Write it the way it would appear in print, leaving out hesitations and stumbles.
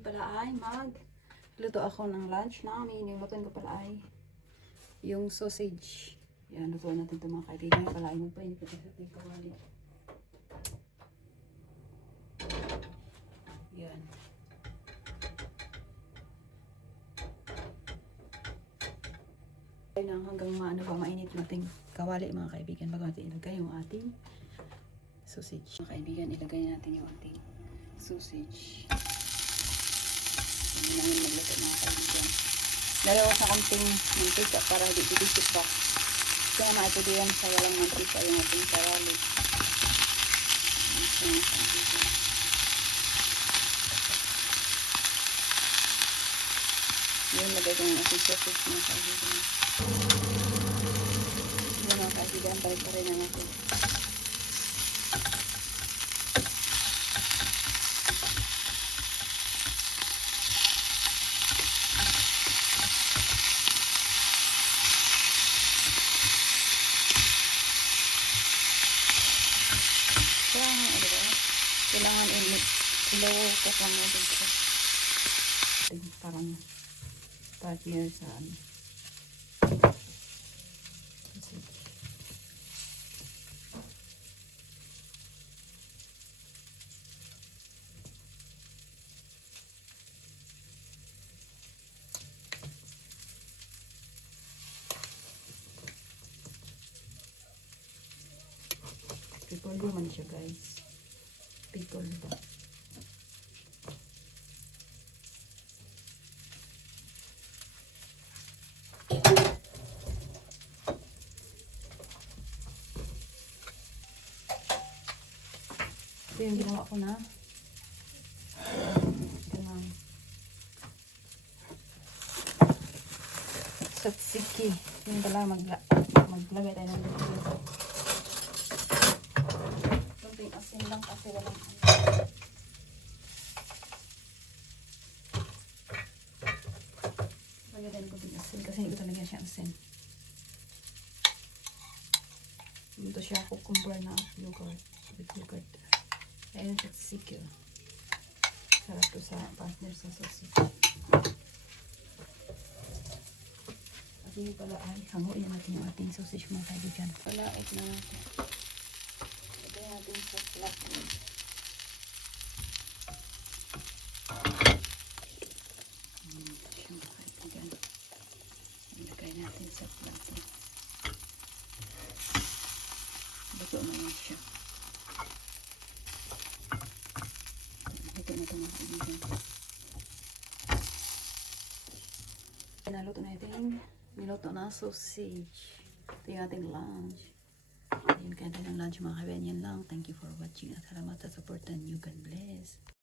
ngayon pala ay luto ako ng lunch namin. Yung lutuin ko pala ay yung sausage. Yan, lutuin natin ito mga kaibigan. Pala ay magpainit ito sa ating kawali. Yan. Ayun hanggang mainit nating kawali mga kaibigan. Bago natin ilagay yung ating sausage. Mga kaibigan, ilagay natin yung ating sausage. Hindi namin magluto mga kaibigan. Dalawa sa konting mantika para hindi didikit ba. Kaya naman ito diyan sa walang mantika yung ating kawali. Ngayon lagay ko yung ating sausage mga kaibigan. Yan mga kaibigan, balik pa rin na natin. Kailangan i-low ko lang natin ito. Parang partner sa ano. Pickle naman siya guys. Pickle ba? Ito yung ginawa ko na. Satsiki. Yung pala maglagay tayo ng dito. Kunting asin lang kasi walang ano. Lagyan ko din asin kasi hindi ko talaga siya asin. Ito siya cucumber na yogurt. With yogurt. Ayan sa satsiki. Sarap to sa partner sa sausage. At yun pala ay hanguin natin yung ating sausage mga kaibigan. Palait na natin. Lagay natin sa flatbread. Siya mga kaibigan. Ilagay natin sa flatbread. Bago naman siya. Ito na ito mga kaibigan. Naluto natin. Niluto na sausage. Ito yung ating lunch. Ayun, kaya ng lunch mga kaibigan. Yan lang. Thank you for watching. At salamat sa support and you. God bless.